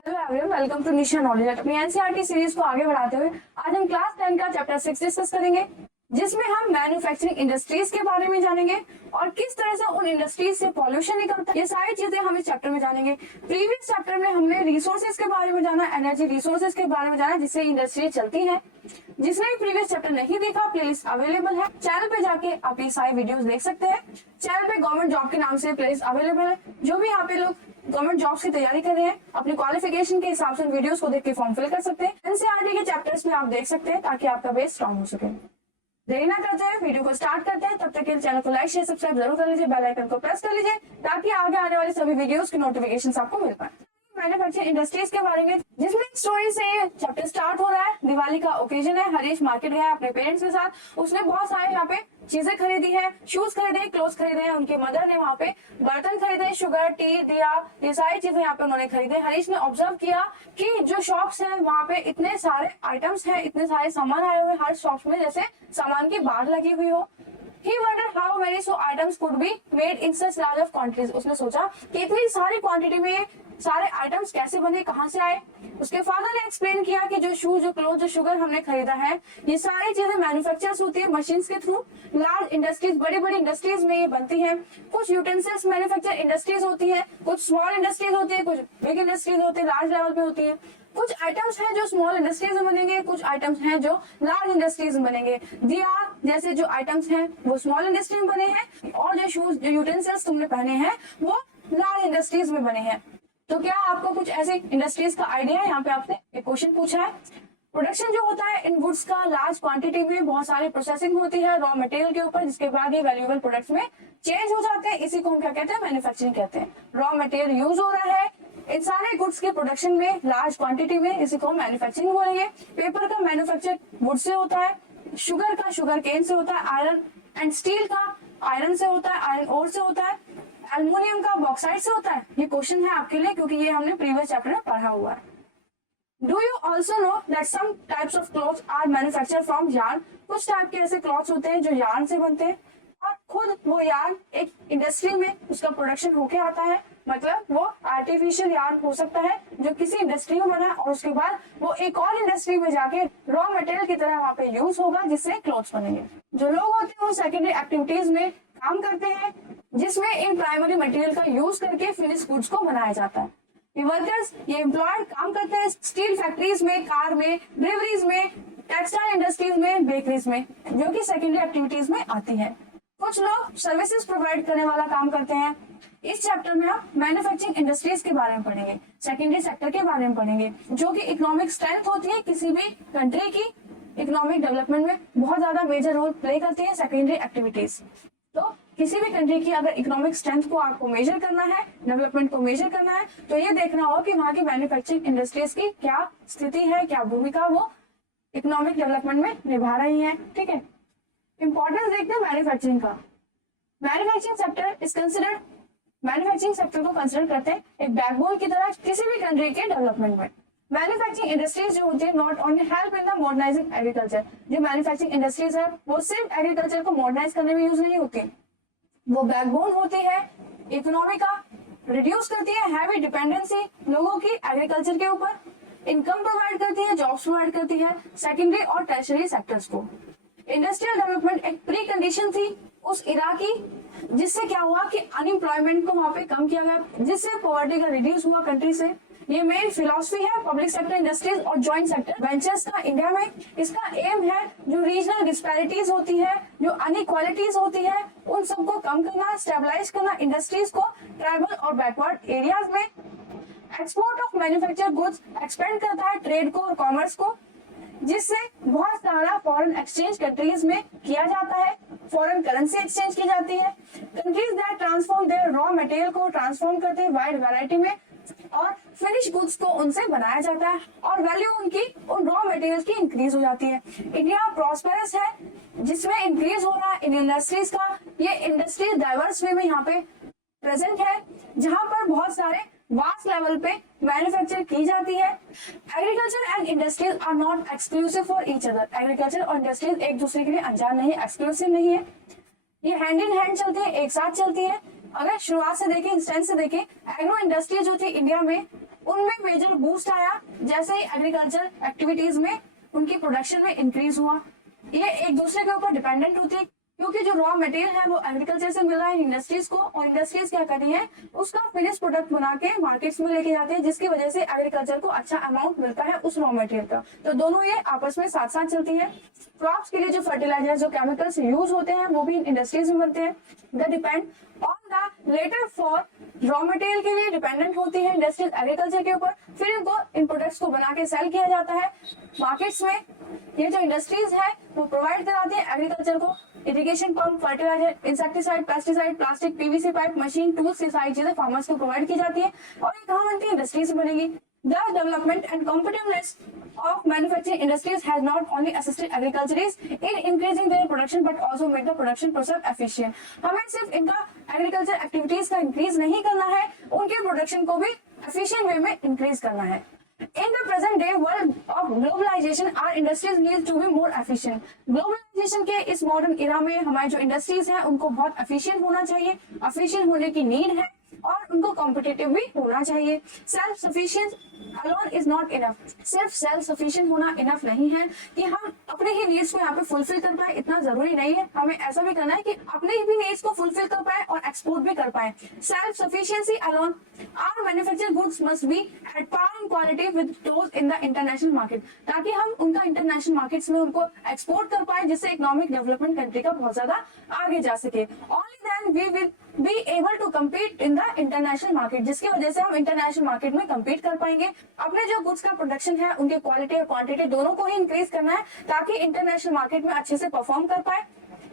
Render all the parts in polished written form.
Hello everyone, welcome to Nisha knowledge. अपनी NCERT series को आगे बढ़ाते हुए आज हम क्लास 10 का चैप्टर 6 डिस्कस करेंगे, जिसमें हम मैन्युफैक्चरिंग इंडस्ट्रीज के बारे में जानेंगे और किस तरह से उन इंडस्ट्रीज से पॉल्यूशन निकलता है। ये सारी चीजें हम इस चैप्टर में जानेंगे। प्रीवियस चैप्टर में हमने रिसोर्सेज के बारे में जाना, एनर्जी रिसोर्सेज के बारे में जाना, जिससे इंडस्ट्री चलती है। जिसने भी प्रीवियस चैप्टर नहीं देखा, प्लेलिस्ट अवेलेबल है, चैनल पे जाके आप ये सारे वीडियोस देख सकते हैं। चैनल पे गवर्नमेंट जॉब के नाम से प्लेलिस्ट अवेलेबल है। जो भी यहाँ पे लोग गवर्नमेंट जॉब्स की तैयारी कर रहे हैं, अपनी क्वालिफिकेशन के हिसाब से वीडियोस को देख के फॉर्म फिल कर सकते हैं। एनसीईआरटी के चैप्टर्स में आप देख सकते हैं, ताकि आपका बेस स्ट्रॉन्ग हो सके। देरी ना करते हैं, वीडियो को स्टार्ट करते हैं। तब तक के चैनल को लाइक शेयर सब्सक्राइब जरूर कर लीजिए, बेल आइकन को प्रेस कर लीजिए, ताकि आगे आने वाली सभी वीडियोस की नोटिफिकेशन आपको मिल पाए। मैन्युफैक्चरिंग इंडस्ट्रीज के बारे में, जिसमें स्टोरी से ये चैप्टर स्टार्ट हो रहा है। दिवाली का ओकेजन है, हरीश मार्केट गया है अपने पेरेंट्स के साथ। उसने बहुत सारे यहाँ पे चीजें खरीदी है, शूज खरीदे, क्लोथ खरीदे हैं। उनके मदर ने वहाँ पे बर्तन खरीदे, शुगर, टी, दिया, ये सारी चीजें यहाँ पे उन्होंने खरीदे। हरीश ने ऑब्जर्व किया कि जो शॉप्स है वहाँ पे इतने सारे आइटम्स हैं, इतने सारे सामान आए हुए हर शॉप में, जैसे सामान की बाढ़ लगी हुई हो। He wondered how many so items could be made in such large of quantities। उसने सोचा कि इतनी सारी क्वांटिटी में सारे आइटम्स कैसे बने, कहाँ से आए। उसके फादर ने एक्सप्लेन किया कि जो शूज, जो क्लोथ, जो शुगर हमने खरीदा है, ये सारी चीजें मैन्युफैक्चर्स होती है मशीन्स के थ्रू। लार्ज इंडस्ट्रीज, बड़ी बड़ी इंडस्ट्रीज में ये बनती है। कुछ यूटेंसिल्स मैन्युफैक्चर इंडस्ट्रीज होती है, कुछ स्मॉल इंडस्ट्रीज होती है, कुछ बिग इंडस्ट्रीज होती है, लार्ज लेवल पे होती है। कुछ आइटम्स हैं जो स्मॉल इंडस्ट्रीज में बनेंगे, कुछ आइटम्स हैं जो लार्ज इंडस्ट्रीज में बनेंगे। दिया जैसे जो आइटम्स हैं वो स्मॉल इंडस्ट्री में बने हैं, और जो शूज, जो यूटेंसिल्स तुमने पहने हैं वो लार्ज इंडस्ट्रीज में बने हैं। तो क्या आपको कुछ ऐसे इंडस्ट्रीज का आइडिया है? यहाँ पे आपसे एक क्वेश्चन पूछा है। प्रोडक्शन जो होता है इन गुड्स का लार्ज क्वांटिटी में, बहुत सारी प्रोसेसिंग होती है रॉ मटेरियल के ऊपर, जिसके बाद ये वैल्यूएबल प्रोडक्ट्स में चेंज हो जाते हैं। इसी को हम क्या कहते हैं? मैन्युफैक्चरिंग कहते हैं। रॉ मटेरियल यूज हो रहा है इन सारे गुड्स के प्रोडक्शन में लार्ज क्वांटिटी में, इसी को हम मैन्युफैक्चरिंग बोलेंगे। पेपर का मैन्युफैक्चर वुड से होता है, शुगर का शुगर केन से होता है, आयरन एंड स्टील का आयरन से होता है, आयरन ओर से होता है, एल्युमिनियम का बॉक्साइट से होता है। ये क्वेश्चन है आपके लिए, क्योंकि ये हमने प्रीवियस चैप्टर में पढ़ा हुआ है। Do you also know that some types of clothes are manufacture from yarn? कुछ टाइप के ऐसे क्लॉथ्स होते हैं जो यार्न से बनते हैं, और खुद वो यार्न एक इंडस्ट्री में उसका प्रोडक्शन होके आता है। मतलब वो आर्टिफिशियल यार्न हो सकता है जो किसी इंडस्ट्री में बना, और उसके बाद वो एक और इंडस्ट्री में जाके रॉ मटेरियल की तरह वहाँ पे यूज होगा, जिससे क्लॉथ्स बनेंगे। जो लोग होते हैं वो सेकेंडरी एक्टिविटीज में काम करते हैं, जिसमें इन प्राइमरी मटेरियल का यूज करके फिनिश गुड्स को बनाया जाता है। ये वर्कर्स, ये एम्प्लॉयड काम करते हैं स्टील फैक्ट्रीज में, कार में, ब्रेवरीज में, टेक्सटाइल इंडस्ट्रीज में, बेकरीज में, जो कि सेकेंडरी एक्टिविटीज में आती है। कुछ लोग सर्विसेज प्रोवाइड करने वाला काम करते हैं। इस चैप्टर में हम मैन्युफैक्चरिंग इंडस्ट्रीज के बारे में पढ़ेंगे, सेकेंडरी सेक्टर के बारे में पढ़ेंगे, जो कि इकोनॉमिक स्ट्रेंथ होती है किसी भी कंट्री की। इकोनॉमिक डेवलपमेंट में बहुत ज्यादा मेजर रोल प्ले करती है सेकेंडरी एक्टिविटीज। तो किसी भी कंट्री की अगर इकोनॉमिक स्ट्रेंथ को आपको मेजर करना है, डेवलपमेंट को मेजर करना है, तो ये देखना होगा कि वहाँ की मैन्युफैक्चरिंग इंडस्ट्रीज की क्या स्थिति है, क्या भूमिका वो इकोनॉमिक डेवलपमेंट में निभा रही है। ठीक है, इंपॉर्टेंस देखते हैं मैन्युफैक्चरिंग का। Manufacturing sector is considered, manufacturing sector को कंसिडर करते हैं एक बैकबोन की तरह किसी भी कंट्री के डेवलपमेंट में। मैन्युफैक्चरिंग इंडस्ट्रीज जो होती है not only help in the modernising agriculture. जो मैन्युफैक्चरिंग इंडस्ट्रीज है वो सिर्फ एग्रीकल्चर को मॉडर्नाइज करने में यूज नहीं होती, वो बैकबोन होती है इकोनॉमी का, रिड्यूस करती है हैवी डिपेंडेंसी लोगों की एग्रीकल्चर के ऊपर, इनकम प्रोवाइड करती है, जॉब्स प्रोवाइड करती है सेकेंडरी और टर्शियरी सेक्टर्स को। इंडस्ट्रियल डेवलपमेंट एक प्री कंडीशन थी उस इरा की, जिससे क्या हुआ कि अनएम्प्लॉयमेंट को वहां पे कम किया गया, जिससे पॉवर्टी का रिड्यूस हुआ कंट्री से। ये मेन फिलॉसफी है पब्लिक सेक्टर इंडस्ट्रीज और जॉइंट सेक्टर वेंचर्स का इंडिया में। इसका एम है जो रीजनल डिस्पैरिटीज होती है, जो अनइक्वालिटीज होती है, उन सबको कम करना, स्टेबलाइज करना इंडस्ट्रीज को ट्राइबल और बैकवर्ड एरियाज में। Export of manufacture goods expand करता है ट्रेड को और कॉमर्स को, जिससे बहुत सारा फॉरेन एक्सचेंज कंट्रीज में किया जाता है, फॉरेन करेंसी एक्सचेंज की जाती है। Countries that transform their raw material को ट्रांसफॉर्म करते हैं वाइड वैरायटी में, और फिनिश गुड्स को उनसे बनाया जाता है, और वैल्यू उनकी उन रॉ मटेरियल की इंक्रीज हो जाती है। इंडिया प्रॉस्पेरस है, जिसमें इंक्रीज हो रहा है इन इंडस्ट्रीज का। ये इंडस्ट्रीज डाइवर्स वे में यहाँ पे प्रेजेंट है, जहाँ पर बहुत सारे वास्ट लेवल पे मैन्युफैक्चर की जाती है। Agriculture and industries are not exclusive for each other. Agriculture और इंडस्ट्रीज एक दूसरे के लिए अनजान नहीं है, एक्सक्लूसिव नहीं है, ये हैंड इन हैंड चलती है, एक साथ चलती है। अगर शुरुआत से देखें, इंस्टेंस से देखें, एग्रो इंडस्ट्री जो थी इंडिया में उनमें मेजर बूस्ट आया जैसे ही एग्रीकल्चर एक्टिविटीज में उनकी प्रोडक्शन में इंक्रीज हुआ। ये एक दूसरे के ऊपर डिपेंडेंट होती है क्योंकि जो रॉ मटेरियल है वो एग्रीकल्चर से मिल रहा है इंडस्ट्रीज को, और इंडस्ट्रीज क्या कर रही है उसका फिनिश प्रोडक्ट बना के मार्केट्स में लेके जाते हैं, जिसकी वजह से एग्रीकल्चर को अच्छा अमाउंट मिलता है उस रॉ मटेरियल का। तो दोनों ये आपस में साथ साथ चलती है। क्रॉप्स के लिए जो फर्टिलाइजर जो केमिकल्स यूज होते हैं वो भी इंडस्ट्रीज में बनते हैं। The depend on the latter for raw material के लिए डिपेंडेंट होती है इंडस्ट्रीज एग्रीकल्चर के ऊपर, फिर इनको इन प्रोडक्ट्स को बना के सेल किया जाता है मार्केट्स में। ये जो इंडस्ट्रीज है वो प्रोवाइड कराती है एग्रीकल्चर को irrigation pump, fertiliser, insecticide, pesticide, plastic, PVC pipe, machine, tools, ये सारी चीजें फार्मर्स को प्रोवाइड की जाती है। और ये कहाँ बनती है? इंडस्ट्री से बनेगी। The development and competitiveness of manufacturing industries has not only assisted agriculturists in increasing their production but also made the production process efficient। हमें सिर्फ इनका एग्रीकल्चर एक्टिविटीज का इंक्रीज नहीं करना है, उनके प्रोडक्शन को भी एफिशिएंट वे में इंक्रीज करना है। In the present day world of globalization, our industries need to be more efficient। Globalisation के इस मॉडर्न इरा में हमारे जो इंडस्ट्रीज हैं उनको बहुत एफिशिएंट होना चाहिए, एफिशिएंट होने की नीड है और उनको कॉम्पिटिटिव भी होना चाहिए। Self sufficient alone is not enough. सिर्फ सेल्फ सफिशिएंट होना इनफ नहीं है कि हम अपने ही नीड्स को यहाँ पे फुलफिल कर पाए, इतना जरूरी नहीं है। हमें ऐसा भी करना है कि अपने ही भी नीड्स को फुलफिल कर पाए और एक्सपोर्ट भी कर पाए। Self sufficiency alone our manufactured goods must be at par in quality with those in the international market, ताकि हम उनका इंटरनेशनल मार्केट्स में उनको एक्सपोर्ट कर पाए, जिससे इकोनॉमिक डेवलपमेंट कंट्री का बहुत ज्यादा आगे जा सके। Only then we will be able to compete in the international market, जिसकी वजह से हम इंटरनेशनल मार्केट में कम्पीट कर पाएंगे। अपने जो गुड्स का प्रोडक्शन है उनके क्वालिटी और क्वांटिटी दोनों को ही इंक्रीज करना है ताकि इंटरनेशनल मार्केट में अच्छे से परफॉर्म कर पाए।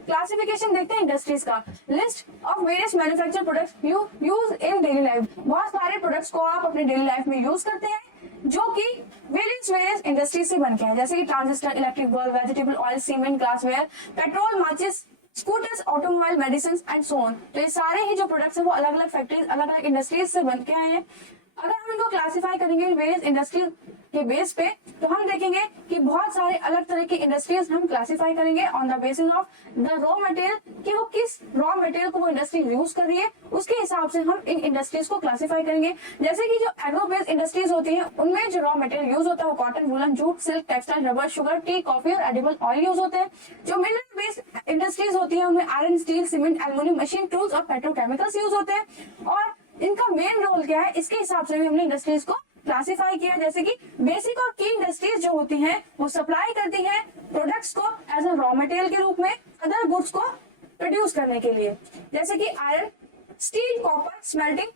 क्लासिफिकेशन देखते हैं इंडस्ट्रीज का। List of various manufacture products you use in daily life. बहुत सारे प्रोडक्ट्स को आप अपने डेली लाइफ में यूज करते हैं जो कि वेरियस इंडस्ट्रीज से बनके हैं, जैसे कि transistor, electric bulb, vegetable oil, cement, glassware, petrol, माचिस, scooters, automobile, medicine and so on. तो ये सारे ही जो प्रोडक्ट्स है वो अलग अलग फैक्ट्रीज, अलग अलग इंडस्ट्रीज से बनके आए हैं। अगर हम इनको क्लासिफाई करेंगे वेरियस इंडस्ट्रीज के बेस पे तो हम देखेंगे कि बहुत सारे अलग तरह की इंडस्ट्रीज हम क्लासिफाई करेंगे on the basis of the raw material, कि वो किस रॉ मटेरियल को वो इंडस्ट्री यूज कर रही है, उसके हिसाब से हम इन इंडस्ट्रीज को क्लासिफाई करेंगे। जैसे कि जो एग्रो बेस्ड इंडस्ट्रीज होती है उनमें जो रॉ मटेरियल यूज होता है वो cotton, woollen, jute, silk, textile, rubber, sugar, T, coffee और एडिबल ऑयल यूज होते हैं। जो मिनरल बेस्ड इंडस्ट्रीज होती है उनमें iron, steel, cement, aluminium, machine, tools और पेट्रोकेमिकल्स यूज होते हैं। और इनका मेन रोल क्या है इसके हिसाब से भी हमने इंडस्ट्रीज को क्लासिफाई किया। जैसे कि बेसिक और की इंडस्ट्रीज जो होती हैं वो सप्लाई करती हैं प्रोडक्ट्स को एज अ रॉ मटेरियल के रूप में अदर गुड्स को प्रोड्यूस करने के लिए, जैसे कि iron, steel, copper smelting,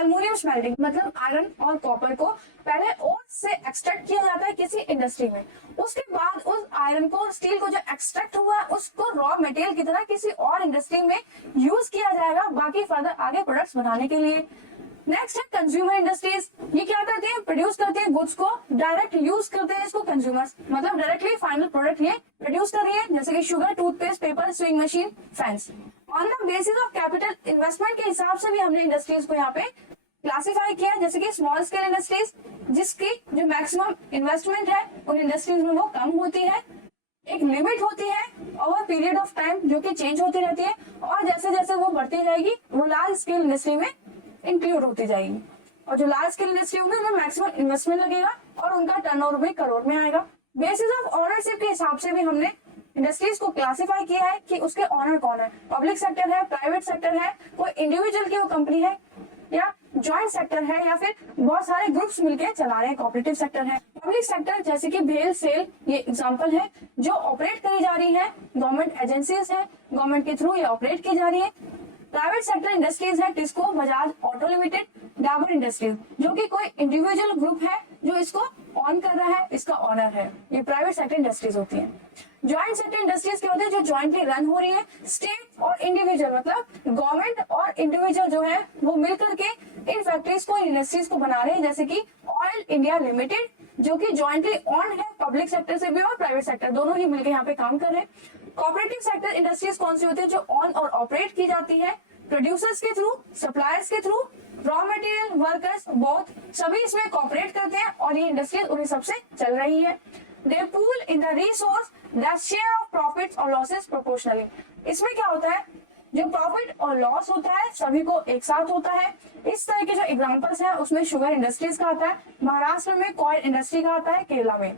aluminium smelting. मतलब आयरन और कॉपर को पहले ओर से एक्सट्रैक्ट किया जाता है किसी इंडस्ट्री में, उसके बाद उस आयरन को, स्टील को जो एक्सट्रैक्ट हुआ है उसको रॉ मटेरियल की तरह किसी और इंडस्ट्री में यूज किया जाएगा बाकी फर्दर आगे प्रोडक्ट्स बनाने के लिए। नेक्स्ट है कंज्यूमर इंडस्ट्रीज। ये क्या करते हैं? प्रोड्यूस करते हैं गुड्स को, डायरेक्ट यूज करते हैं इसको कंज्यूमर्स, मतलब डायरेक्टली फाइनल प्रोडक्ट ये प्रोड्यूस कर रही है, जैसे कि sugar, toothpaste, paper, swing machine, fans. On the basis of capital investment के हिसाब से भी हमने इंडस्ट्रीज को यहाँ पे क्लासिफाई किया, जैसे कि स्मॉल स्केल इंडस्ट्रीज जिसकी जो मैक्सिमम इन्वेस्टमेंट है उन इंडस्ट्रीज में वो कम होती है, एक लिमिट होती है ओवर पीरियड ऑफ टाइम जो कि चेंज होती रहती है, और जैसे जैसे वो बढ़ती जाएगी वो लार्ज स्केल इंडस्ट्री में इंक्लूड होती जाएगी। और जो लार्ज स्केल इंडस्ट्री होंगी उनमें मैक्सिमम इन्वेस्टमेंट लगेगा और उनका टर्नओवर भी करोड़ में आएगा। बेसिस ऑफ ओनरशिप के हिसाब से भी हमने इंडस्ट्रीज को क्लासिफाई किया है कि उसके ऑनर कौन है, पब्लिक सेक्टर है, प्राइवेट सेक्टर है, कोई इंडिविजुअल की वो कंपनी है, या जॉइंट सेक्टर है, या फिर बहुत सारे ग्रुप्स मिलकर चला रहे हैं, कोऑपरेटिव सेक्टर है। पब्लिक सेक्टर जैसे कि भेल, सेल, ये एग्जांपल है जो ऑपरेट करी जा रही है, गवर्नमेंट एजेंसीज है, गवर्नमेंट के थ्रू ये ऑपरेट की जा रही है। प्राइवेट सेक्टर इंडस्ट्रीज है TISCO, Bajaj auto limited, Dabur industries, जो कि कोई इंडिविजुअल ग्रुप है जो इसको ऑन कर रहा है, इसका ऑनर है। ये प्राइवेट सेक्टर इंडस्ट्रीज होती है। ज्वाइंट सेक्टर इंडस्ट्रीज क्या होती है? जो ज्वाइंटली रन हो रही है, स्टेट और इंडिविजुअल, मतलब गवर्नमेंट और इंडिविजुअल जो है वो मिलकर के इन फैक्ट्रीज को, इंडस्ट्रीज को बना रहे हैं, जैसे कि ऑयल इंडिया लिमिटेड जो कि ज्वाइंटली ऑन है, पब्लिक सेक्टर से भी और प्राइवेट सेक्टर दोनों ही मिलकर यहाँ पे काम कर रहे हैं। कोऑपरेटिव सेक्टर इंडस्ट्रीज कौन सी होती है? जो ऑन और ऑपरेट की जाती है प्रोड्यूसर्स के थ्रू, सप्लायर्स के through, raw material, workers, both सभी इसमें कोऑपरेट करते हैं और ये इंडस्ट्रीज उन्हीं सबसे चल रही है। They pool in the resource that share of profits और लॉसेस प्रोपोर्शनली। इसमें क्या होता है जो प्रॉफिट और लॉस होता है सभी को एक साथ होता है। इस तरह के जो एग्जांपल्स हैं उसमें शुगर इंडस्ट्रीज का आता है, महाराष्ट्र में कॉयल इंडस्ट्री का आता है, केरला में।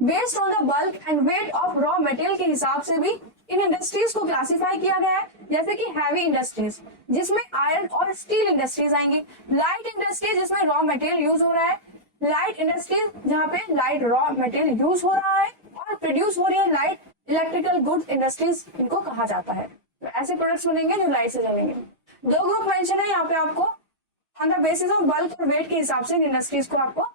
Based on the bulk and weight of raw material के हिसाब से भी इन इंडस्ट्रीज को क्लासिफाई किया गया है, जैसे कि हैवी इंडस्ट्रीज जिसमें आयरन और स्टील इंडस्ट्रीज आएंगी, लाइट इंडस्ट्रीज जिसमें रॉ मटेरियल यूज हो रहा है, लाइट इंडस्ट्रीज जहाँ पे लाइट रॉ मटेरियल यूज हो रहा है और प्रोड्यूस हो रही है लाइट इलेक्ट्रिकल गुड्स इंडस्ट्रीज इनको कहा जाता है। तो ऐसे प्रोडक्ट्स बनेंगे जो लाइट से जलेंगे। दो ग्रुप मेंशन है यहाँ पे आपको, on the basis of bulk और वेट के हिसाब से इंडस्ट्रीज को आपको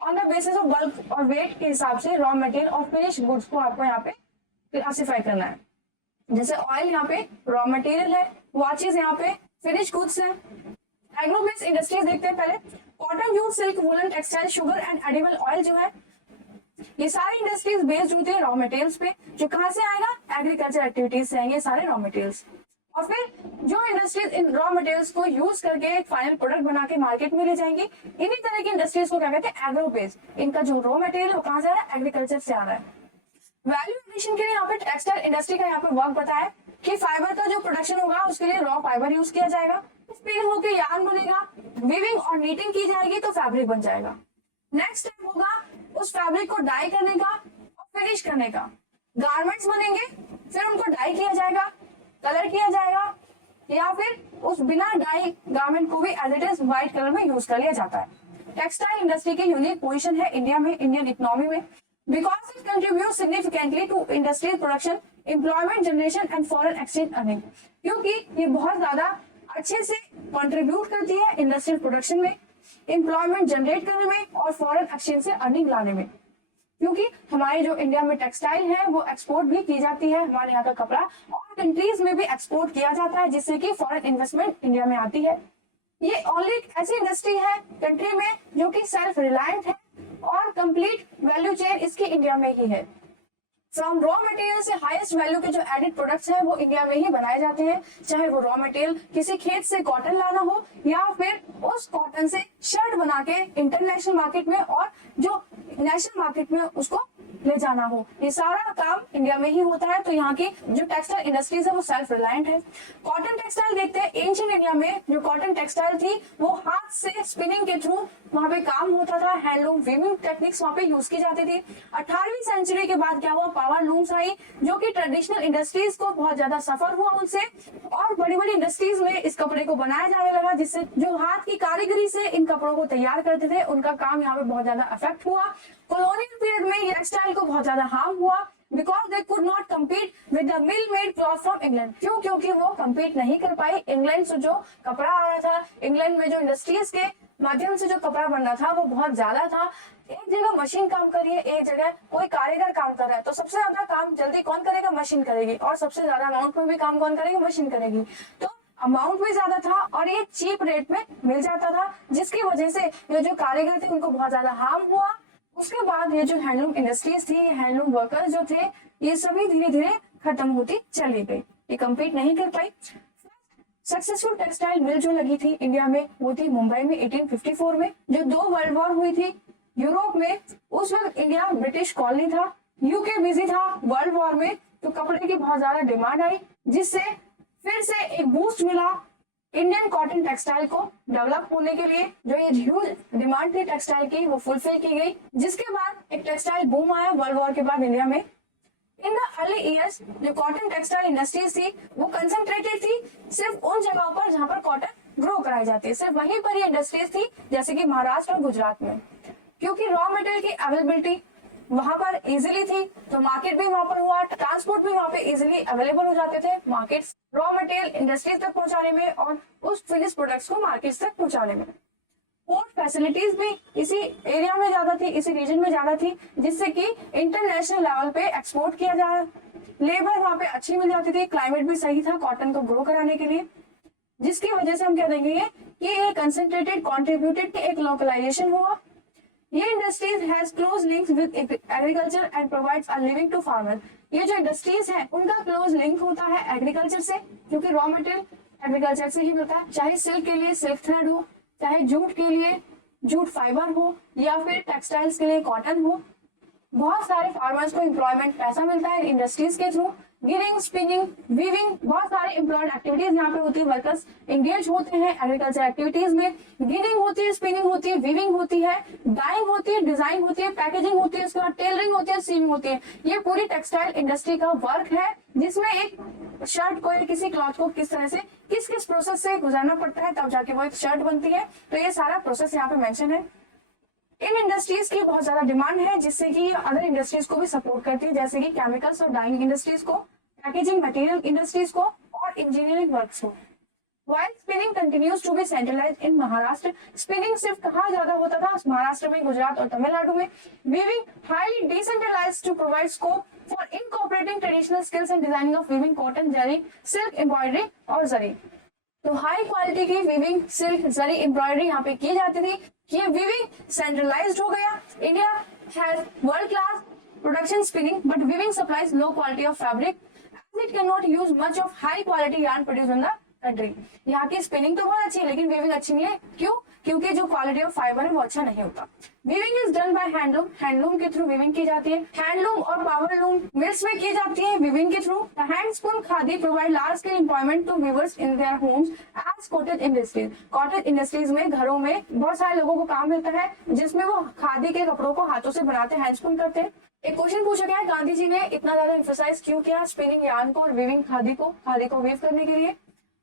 on the basis of bulk और वेट के हिसाब से रॉ मटेरियल और फिनिश गुड्स को आपको यहाँ पे क्लासिफाई करना है। जैसे ऑयल यहाँ पे रॉ मटेरियल है, वॉचेस यहाँ पे फिनिश गुड्स है। एग्रो बेस्ड इंडस्ट्रीज देखते हैं पहले। Cotton, jute, silk, woollen, textile, sugar and edible oil जो है ये सारी इंडस्ट्रीज बेस्ड होती है रॉ मटेरियल्स पे, जो कहाँ से आएगा, एग्रीकल्चर एक्टिविटीज से आएंगे सारे रॉ मटेरियल्स। और फिर जो इंडस्ट्रीज इन रॉ मटेरियल्स को यूज करके एक फाइनल प्रोडक्ट बना के मार्केट में ले जाएंगी, इन्हीं तरह की इंडस्ट्रीज को क्या कहते हैं, एग्रो बेस्ड। इनका जो रॉ मटेरियल वो कहाँ से आ रहा है, एग्रीकल्चर से आ रहा है। वैल्यू एडिशन के लिए यहाँ पे टेक्सटाइल इंडस्ट्री का यहाँ पे वर्क बताया कि फाइबर का जो प्रोडक्शन होगा उसके लिए रॉ फाइबर यूज किया जाएगा, स्पिन होकर यार्न बनेगा, वीविंग और नीटिंग की जाएगी तो फैब्रिक बन जाएगा। नेक्स्ट स्टेप होगा उस फैब्रिक को डाई करने का और फिनिश करने का, गारमेंट्स बनेंगे, फिर उनको डाई किया जाएगा, कलर किया जाएगा, या फिर उस बिना डाई गारमेंट को भी as it is white colour में यूज कर लिया जाता है। टेक्सटाइल इंडस्ट्री की यूनिक पोजीशन है इंडिया में, इंडियन इकोनॉमी में, because it contribute significantly to industrial production, employment generation and foreign exchange earning. क्योंकि ये बहुत ज्यादा अच्छे से कंट्रीब्यूट करती है इंडस्ट्रियल प्रोडक्शन में, एम्प्लॉयमेंट जनरेट करने में और फॉरेन एक्सचेंज से अर्निंग लाने में। क्योंकि हमारे जो इंडिया में टेक्सटाइल है वो एक्सपोर्ट भी की जाती है, हमारे यहाँ का कपड़ा और कंट्रीज में भी एक्सपोर्ट किया जाता है, जिससे कि फॉरेन इन्वेस्टमेंट इंडिया में आती है। ये ओनली ऐसी इंडस्ट्री है कंट्री में जो कि सेल्फ रिलायंट है और कंप्लीट वैल्यू चेन इसकी इंडिया में ही है। फ्रॉम रॉ मटेरियल से हाईएस्ट वैल्यू के जो एडिड प्रोडक्ट्स हैं वो इंडिया में ही बनाए जाते हैं, चाहे वो रॉ मटेरियल किसी खेत से कॉटन लाना हो या फिर उस कॉटन से शर्ट बना के इंटरनेशनल मार्केट में और जो नेशनल मार्केट में उसको ले जाना हो, ये सारा काम इंडिया में ही होता है। तो यहाँ की जो टेक्सटाइल इंडस्ट्रीज है वो सेल्फ रिलायंट है। कॉटन टेक्सटाइल देखते हैं, एंशिएंट इंडिया में जो कॉटन टेक्सटाइल थी वो हाथ से स्पिनिंग के थ्रू वहां पे काम होता था, हैंडलूम वीविंग टेक्निक्स वहां पे यूज की जाती थी। 18वीं सेंचुरी के बाद क्या हुआ, पावर लूम्स आई जो कि ट्रेडिशनल इंडस्ट्रीज को बहुत ज्यादा सफर हुआ उनसे, और बड़ी बड़ी इंडस्ट्रीज में इस कपड़े को बनाया जाने लगा, जिससे जो हाथ की कारीगरी से इन कपड़ों को तैयार करते थे उनका काम यहाँ पे बहुत ज्यादा अफेक्ट हुआ। कॉलोनियल पीरियड में ये टेक्सटाइल को बहुत ज्यादा हार्म हुआ because they could not compete with the mill made cloth from England. क्यों? क्योंकि वो कम्पीट नहीं कर पाई इंग्लैंड से जो कपड़ा आ रहा था, इंग्लैंड में जो इंडस्ट्रीज के माध्यम से जो कपड़ा बन रहा था वो बहुत ज्यादा था। एक जगह मशीन काम कर रही है, एक जगह कोई कारीगर काम कर रहा है, तो सबसे ज्यादा काम जल्दी कौन करेगा, मशीन करेगी, और सबसे ज्यादा अमाउंट में भी काम कौन करेगी, मशीन करेगी। तो अमाउंट भी ज्यादा था और ये चीप रेट में मिल जाता था, जिसकी वजह से ये जो कारीगर थे उनको बहुत ज्यादा हार्म हुआ। उसके बाद ये जो हैंडलूम इंडस्ट्रीज थी, हैंडलूम वर्कर्स जो थे, ये सभी धीरे धीरे खत्म होती चली गई, ये कम्पीट नहीं कर पाई। सक्सेसफुल टेक्सटाइल मिल जो लगी थी इंडिया में वो थी मुंबई में 1854 में, जो 2 वर्ल्ड वॉर हुई थी यूरोप में। उस वक्त इंडिया ब्रिटिश कॉलोनी था, यूके बिजी था वर्ल्ड वॉर में, तो कपड़े की बहुत ज्यादा डिमांड आई, जिससे फिर से एक बूस्ट मिला इंडियन कॉटन टेक्सटाइल को डेवलप होने के लिए। जो ये ह्यूज डिमांड थी टेक्सटाइल की वो फुलफिल की गई, जिसके बाद एक टेक्सटाइल बूम आया वर्ल्ड वॉर के बाद इंडिया में। इन द अर्ली ईयर्स जो कॉटन टेक्सटाइल इंडस्ट्रीज थी वो कंसंट्रेटेड थी सिर्फ उन जगहों पर जहां पर कॉटन ग्रो कराई जाती है, सिर्फ वहीं पर ये इंडस्ट्रीज थी, जैसे कि महाराष्ट्र और गुजरात में। क्योंकि रॉ मटेरियल की अवेलेबिलिटी वहां पर इजीली थी तो मार्केट भी वहां पर हुआ, ट्रांसपोर्ट भी वहां पे इजीली अवेलेबल हो जाते थे, मार्केट्स रॉ मटेरियल इंडस्ट्रीज तक पहुंचाने में और उस फिनिश प्रोडक्ट्स को मार्केट्स तक पहुंचाने में। पोर्ट फैसिलिटीज भी इसी एरिया में ज्यादा थी, इसी रीजन में ज्यादा थी, जिससे कि इंटरनेशनल लेवल पे एक्सपोर्ट किया जा रहा। लेबर वहां पे अच्छी मिल जाती थी, क्लाइमेट भी सही था कॉटन को ग्रो कराने के लिए, जिसकी वजह से हम कह देंगे कि ये कंसंट्रेटेड कॉन्ट्रीब्यूटेड एक लोकलाइजेशन हुआ। ये industries has close links with agriculture and provides a living to farmer. ये जो इंडस्ट्रीज हैं उनका क्लोज लिंक होता है एग्रीकल्चर से, क्योंकि रॉ मटेरियल एग्रीकल्चर से ही मिलता है, चाहे सिल्क के लिए सिल्क थ्रेड हो, चाहे जूट के लिए जूट फाइबर हो, या फिर टेक्सटाइल्स के लिए कॉटन हो। बहुत सारे फार्मर्स को एम्प्लॉयमेंट पैसा मिलता है इंडस्ट्रीज के थ्रू। गिनिंग, स्पिनिंग, वीविंग, बहुत सारे एम्प्लॉयड एक्टिविटीज यहाँ पे होती है। वर्कर्स एंगेज होते हैं एग्रीकल्चर एक्टिविटीज में। गिनिंग होती है, स्पिनिंग होती है, वीविंग होती है, डाइंग होती है, डिजाइन होती है, पैकेजिंग होती है, उसके बाद टेलरिंग होती है, सीविंग होती है। ये पूरी टेक्सटाइल इंडस्ट्री का वर्क है जिसमें एक शर्ट को या किसी क्लॉथ को किस तरह से किस किस प्रोसेस से गुजरना पड़ता है तब जाके वो एक शर्ट बनती है। तो ये सारा प्रोसेस यहाँ पे मेंशन है। इन इंडस्ट्रीज की बहुत ज्यादा डिमांड है जिससे कि अदर इंडस्ट्रीज को भी सपोर्ट करती है, जैसे कि केमिकल्स और डाइंग इंडस्ट्रीज को, पैकेजिंग मटेरियल इंडस्ट्रीज को और इंजीनियरिंग वर्क्स को। While spinning continues to be centralized in Maharashtra, spinning सिर्फ कहाँ ज्यादा होता था? महाराष्ट्र में, गुजरात और तमिलनाडु में। Weaving highly decentralized to provide scope for incorporating traditional skills and designing of weaving cotton, zari, silk, embroidery और जरी। तो हाई क्वालिटी की वीविंग, सिल्क, जरी, एम्ब्रॉयडरी यहाँ पे की जाती थी। ये वीविंग सेंट्रलाइज्ड हो गया। India has world class production spinning but weaving supplies low quality of fabric as it can not use much of high quality yarn produce in the country. यहाँ की स्पिनिंग तो बहुत अच्छी है लेकिन वीविंग अच्छी नहीं है। क्यों? क्योंकि जो क्वालिटी ऑफ फाइबर है वो अच्छा नहीं होता। Weaving is done by handloom, handloom के थ्रू वीविंग की जाती है। हैंडलूम और पावर लूम मिल्स में की जाती है वीविंग के थ्रू। The hand spun khadi provide large scale employment to weavers in their homes as cottage industries. Cottage industries में, घरों में बहुत सारे लोगों को काम मिलता है जिसमें वो खादी के कपड़ों को हाथों से बनाते हैं, हैंड स्पून करते हैं। एक क्वेश्चन पूछा गया है, गांधी जी ने इतना ज्यादा एम्फसाइज क्यों किया स्पिनिंग यार्न को और वीविंग खादी को वीव करने के लिए?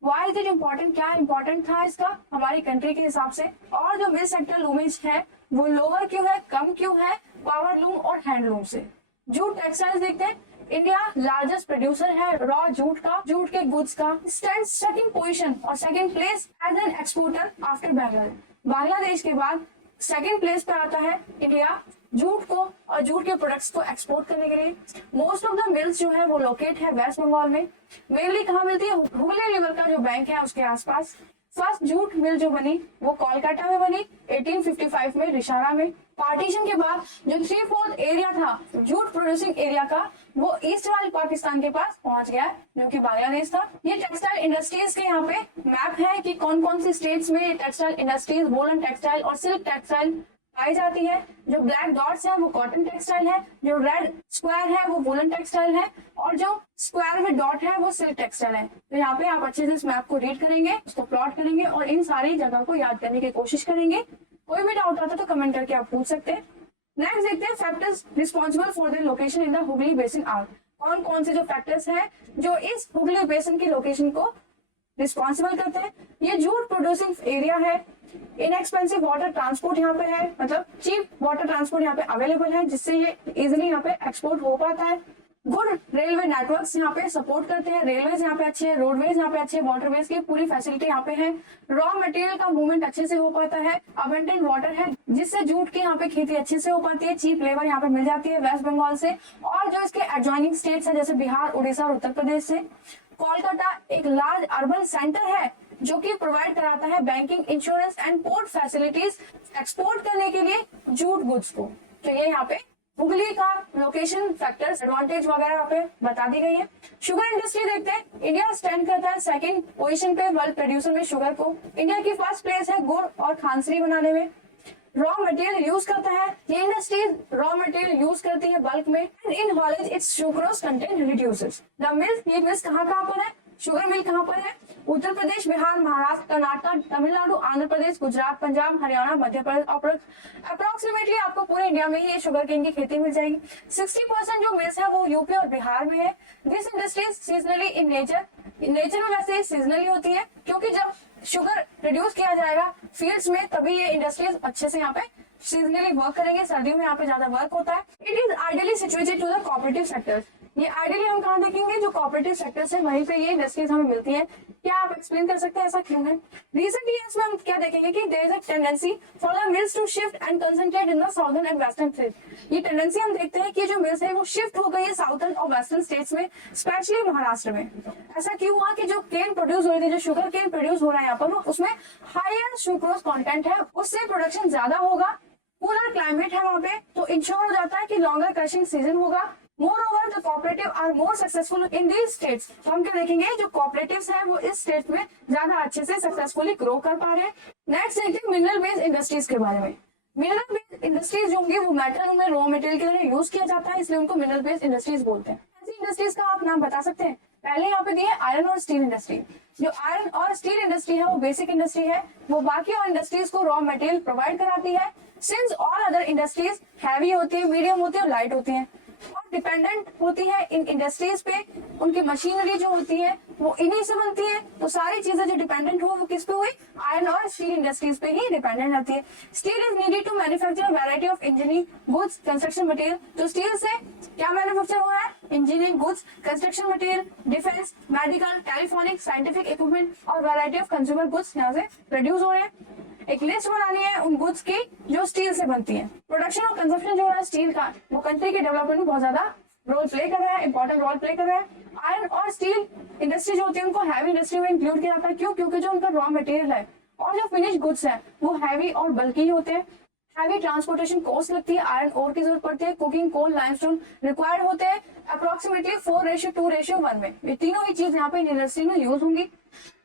Why is it important? क्या इम्पोर्टेंट था इसका हमारी कंट्री के हिसाब से? और जो मिल सेक्टर लूमेज है वो लोअर क्यों है, कम क्यों है पावर लूम और हैंडलूम से? जूट टेक्सटाइल्स देखते हैं। इंडिया लार्जेस्ट प्रोड्यूसर है रॉ जूट का, जूट के गुड्स का। स्टैंड सेकंड पोजीशन और second place as an exporter after Bangladesh. Bangladesh के बाद सेकंड प्लेस पे आता है इंडिया जूट को और जूट के प्रोडक्ट्स को एक्सपोर्ट करने के लिए। मोस्ट ऑफ द मिल्स जो है वो लोकेट है वेस्ट बंगाल में। मेनली कहाँ मिलती है? हुगली रिवर का जो बैंक है उसके आसपास। फर्स्ट जूट मिल जो बनी वो कोलकाता में बनी 1855 में रिशारा में। पार्टीशन के बाद जो 3/4 एरिया था जूट प्रोड्यूसिंग एरिया का वो ईस्ट वाले पाकिस्तान के पास पहुंच गया जो कि बांग्लादेश था। ये टेक्सटाइल इंडस्ट्रीज के यहाँ पे मैप है कि कौन कौन सी स्टेट्स में टेक्सटाइल इंडस्ट्रीज, वूलन टेक्सटाइल और सिल्क टेक्सटाइल पाई जाती है। जो ब्लैक डॉट्स है वो कॉटन टेक्सटाइल है, जो रेड स्क्वायर है वो वूलन टेक्सटाइल है और जो स्क्वायर में डॉट है वो सिल्क टेक्सटाइल है। तो यहाँ पे आप अच्छे से इस मैप को रीड करेंगे, उसको प्लॉट करेंगे और इन सारी जगह को याद करने की कोशिश करेंगे। कोई भी डाउट आता तो कमेंट करके आप पूछ सकते हैं। नेक्स्ट देखते हैं factors responsible for the location in the Hooghly basin are. कौन कौन से जो फैक्टर्स हैं जो इस हुगली बेसिन की लोकेशन को रिस्पॉन्सिबल करते हैं? ये जूट प्रोड्यूसिंग एरिया है। इनएक्सपेंसिव वाटर ट्रांसपोर्ट यहाँ पे है, मतलब चीप वाटर ट्रांसपोर्ट यहाँ पे अवेलेबल है जिससे ये इजिली यहाँ पे एक्सपोर्ट हो पाता है। गुड रेलवे नेटवर्क्स यहाँ पे सपोर्ट करते हैं। रेलवेज यहाँ पे अच्छे हैं, रोडवेज यहाँ पे अच्छे हैं, वाटरवेज की पूरी फैसिलिटी यहाँ पे है। रॉ मटेरियल का मूवमेंट अच्छे से हो पाता है। अबंडेंट वाटर है जिससे जूट की यहाँ पे खेती अच्छे से हो पाती है। चीप लेबर यहाँ पे मिल जाती है वेस्ट बंगाल से और जो इसके एडजॉइनिंग स्टेट्स है जैसे बिहार, उड़ीसा और उत्तर प्रदेश से। कोलकाता एक लार्ज अर्बन सेंटर है जो कि प्रोवाइड कराता है banking, insurance and port facilities export करने के लिए जूट गुड्स को। तो ये यहाँ पे हुगली का लोकेशन फैक्टर्स, एडवांटेज वगैरह यहाँ पे बता दी गई है। शुगर इंडस्ट्री देखते हैं। इंडिया स्टैंड करता है सेकंड पोजीशन पे वर्ल्ड प्रोड्यूसर में शुगर को। इंडिया की फर्स्ट प्लेस है गुड़ और खांसरी बनाने में। रॉ मटेरियल यूज करता है ये इंडस्ट्रीज, रॉ मटेरियल यूज करती है बल्क में and in haulage it's sucrose content reduces. The mills, ये मिल्स कहाँ पर है? शुगर मिल कहाँ पर है? उत्तर प्रदेश, बिहार, महाराष्ट्र, कर्नाटक, तमिलनाडु, आंध्र प्रदेश, गुजरात, पंजाब, हरियाणा, मध्य प्रदेश। अप्रोक्सीमेटली आपको पूरे इंडिया में ही ये शुगर केन की खेती मिल जाएगी। 60% जो मिल्स है वो यूपी और बिहार में है। This industry seasonally in nature में वैसे सीजनली होती है क्योंकि जब शुगर प्रोड्यूस किया जाएगा फील्ड्स में तभी ये इंडस्ट्रीज अच्छे से यहाँ पे सीजनली वर्क करेंगे। सर्दियों में यहाँ पे ज्यादा वर्क होता है। It is ideally situated to the cooperative sector. ये आइडियली हम कहाँ देखेंगे? जो कोऑपरेटिव सेक्टर्स है वहीं पे ये इंडस्ट्रीज हमें मिलती है। क्या आप एक्सप्लेन कर सकते हैं ऐसा क्यों है? रिसेंट ईयर्स में हम क्या देखेंगे कि there is a tendency for the mills to shift and concentrate in the southern and western state. ये टेंडेंसी हम देखते हैं कि जो मिल्स है वो शिफ्ट हो गई है साउदर्न और वेस्टर्न स्टेट्स में, स्पेशली महाराष्ट्र में। ऐसा क्यों हुआ कि जो केन प्रोड्यूस हो रही थी, जो शुगर केन प्रोड्यूस हो रहा है यहाँ पर, उसमें हायर सुक्रोज कंटेंट है, उससे प्रोडक्शन ज्यादा होगा। कूलर क्लाइमेट है वहाँ पे तो इंश्योर हो जाता है कि लॉन्गर क्रशिंग सीजन होगा। Moreover, the cooperative are more successful in these states. तो हम क्या देखेंगे? जो cooperatives हैं वो इस स्टेट में ज्यादा अच्छे से सक्सेसफुली ग्रो कर पा रहे हैं। नेक्स्ट देखते हैं मिनरल बेस्ड इंडस्ट्रीज के बारे में। मिनरल बेस्ड इंडस्ट्रीज जो होंगी वो मेटल में रॉ मटेरियल के लिए यूज किया जाता है, इसलिए उनको मिनरल बेस्ड इंडस्ट्रीज बोलते हैं। ऐसी इंडस्ट्रीज का आप नाम बता सकते हैं? पहले यहाँ पे दिए आयरन और स्टील इंडस्ट्री। जो आयरन और स्टील इंडस्ट्री है वो बेसिक इंडस्ट्री है, वो बाकी और इंडस्ट्रीज को रॉ मटेरियल प्रोवाइड कराती है। Since all other industries heavy होती है, मीडियम होती है और लाइट होती है और डिपेंडेंट होती है इन इंडस्ट्रीज पे, उनकी मशीनरी जो होती है वो इन्हीं से बनती है। तो सारी चीजें जो डिपेंडेंट हो वो किस पे हुई? आयरन और स्टील इंडस्ट्रीज पे ही डिपेंडेंट रहती है। Steel is needed to manufacture variety of engineering goods, construction material. तो स्टील से क्या मैन्युफैक्चर हो रहा है? Engineering goods, construction material, defence, medical, telephonic, scientific equipment और वैरायटी ऑफ कंज्यूमर गुड्स यहाँ से प्रोड्यूस हो रहे हैं। एक लिस्ट बनानी है उन गुड्स की जो स्टील से बनती है। प्रोडक्शन और कंजप्शन जो है स्टील का वो कंट्री के डेवलपमेंट में बहुत ज्यादा रोल प्ले कर रहा है, इंपॉर्टेंट रोल प्ले कर रहा है। आयरन और स्टील इंडस्ट्री जो होती है उनको हैवी इंडस्ट्री में इंक्लूड किया जाता है। क्यों? क्योंकि जो उनका रॉ मटेरियल है और जो फिनिश गुड्स है वो हैवी और बल्कि होते हैं। हैवी ट्रांसपोर्टेशन कॉस्ट लगती है, आयरन ओर की जरूरत पड़ती है, कुकिंग कोल, लाइमस्टोन रिक्वायर्ड होते हैं अप्रोक्सीमेटली 4:2:1 में। ये तीनों ही चीज यहाँ पे इंडस्ट्री में यूज होंगी।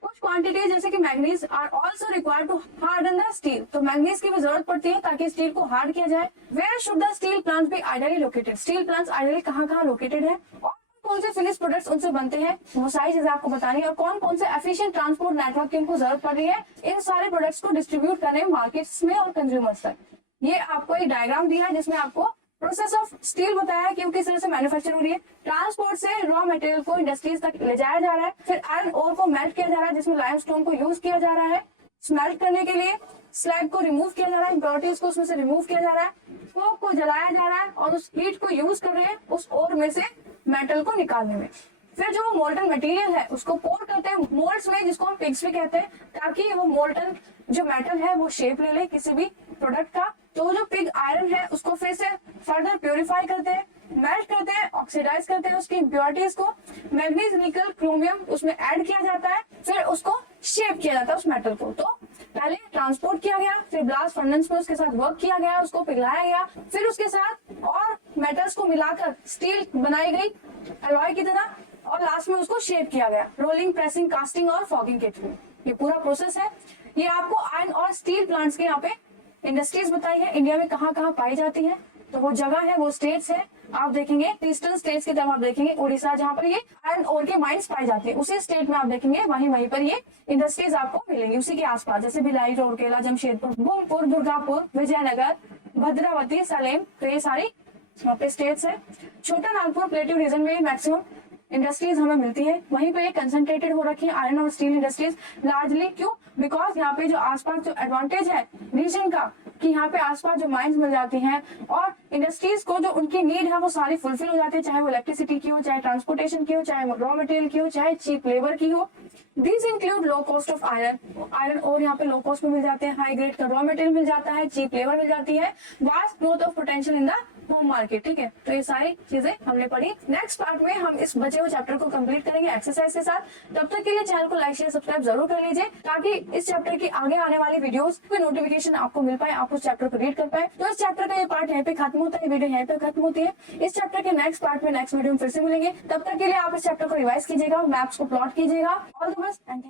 कुछ क्वांटिटीज जैसे कि manganese are also required to harden the steel. तो मैग्नीज की भी जरूरत पड़ती है ताकि स्टील को हार्ड किया जाए। Where should the steel plants be ideally located? Steel plants ideally कहाँ लोकेटेड है और कौन से फिनिश प्रोडक्ट्स उनसे बनते हैं वो सारी चीजें आपको बतानी है। और कौन कौन से एफिशिएंट ट्रांसपोर्ट नेटवर्क की उनको जरूरत पड़ रही है इन सारे प्रोडक्ट्स को डिस्ट्रीब्यूट करने मार्केट्स में और कंज्यूमर्स तक। ये आपको एक डायग्राम दिया है जिसमें आपको प्रोसेस ऑफ स्टील बताया है कि वो किस तरह से मैन्युफैक्चर हो रही है। ट्रांसपोर्ट से रॉ मटेरियल को इंडस्ट्रीज तक ले जाया जा रहा है, फिर आयरन ओर को मेल्ट किया जा रहा है जिसमें लाइमस्टोन को यूज किया जा रहा है। स्मेल्ट करने के लिए स्लैग को रिमूव किया जा रहा है, इम्प्योरिटीज को उसमें से रिमूव किया जा रहा है, कोक को जलाया जा रहा है और उस हीट को यूज कर रहे हैं उस ओर में से मेटल को निकालने में। फिर जो मोल्टन मटेरियल है उसको पोर करते हैं मोल्ड्स में जिसको हम पिग्स भी कहते हैं, ताकि वो मोल्टन जो मेटल है वो शेप ले ले किसी भी प्रोडक्ट का। तो जो पिग आयरन है उसको फिर से फर्दर प्योरीफाई करते हैं, मेल्ट करते हैं, ऑक्सीडाइज करते हैं उसकी इम्प्योरिटीज को, मैग्नीज, निकल, क्रोमियम उसमें ऐड किया जाता है, फिर उसको शेप किया जाता है उस मेटल को। तो पहले ट्रांसपोर्ट किया गया, फिर ब्लास्ट फर्नेस में उसके साथ वर्क किया गया, उसको पिघलाया गया, फिर उसके साथ और मेटल्स को मिलाकर स्टील बनाई गई अलॉय की तरह और लास्ट में उसको शेप किया गया रोलिंग, प्रेसिंग, कास्टिंग और फॉगिंग के थ्रू। ये पूरा प्रोसेस है। ये आपको आयरन और स्टील प्लांट्स के यहाँ पे इंडस्ट्रीज बताई है इंडिया में कहाँ कहाँ पाई जाती है। तो वो जगह है, वो स्टेट्स है, आप देखेंगे ईस्टर्न स्टेट्स की तरफ आप देखेंगे उड़ीसा जहाँ पर ये आयरन ओर के माइंस पाई जाती है, उसी स्टेट में आप देखेंगे वहीं पर ये इंडस्ट्रीज आपको मिलेंगी उसी के आसपास, जैसे भिलाई, राउरकेला, जमशेदपुर, गोमपुर, दुर्गापुर, विजयनगर, भद्रावती, सलेम। तो ये सारी यहाँ पे स्टेट्स है। छोटा नागपुर प्लेट्यू रीजन में मैक्सिमम इंडस्ट्रीज हमें मिलती है, वहीं पे ये कंसंट्रेटेड हो रखी है आयरन और स्टील इंडस्ट्रीज लार्जली। क्यों? बिकॉज यहाँ पे जो आसपास जो एडवांटेज है रीजन का कि यहाँ पे आसपास जो माइंस मिल जाती हैं और इंडस्ट्रीज को जो उनकी नीड है वो सारी फुलफिल हो जाती है, चाहे वो इलेक्ट्रिसिटी की हो, चाहे ट्रांसपोर्टेशन की हो, चाहे रॉ मटेरियल की हो, चाहे चीप लेबर की हो। These include low cost of iron और यहाँ पे लो कॉस्ट में मिल जाते हैं, हाई ग्रेड का रॉ मटेरियल मिल जाता है, चीप लेबर मिल जाती है, vast growth of potential in the home market. ठीक है, तो ये सारी चीजें हमने पढ़ी। नेक्स्ट पार्ट में हम इस बचे हुए चैप्टर को कंप्लीट करेंगे एक्सरसाइज के साथ। तब तक के लिए चैनल को लाइक, शेयर, सब्सक्राइब जरूर कर लीजिए ताकि इस चैप्टर की आगे आने वाली वीडियोस की नोटिफिकेशन आपको मिल पाए, आप उस चैप्टर को रीड कर पाए। तो इस चैप्टर का ये पार्ट यहाँ पे खत्म होता है, वीडियो यहाँ पे खत्म होती है। इस चैप्टर के नेक्स्ट पार्ट में नेक्स्ट वीडियो में फिर से मिलेंगे। तब तक के लिए आप इस चैप्टर को रिवाइज कीजिएगा, मैप्स को प्लॉट कीजिएगा। All the best.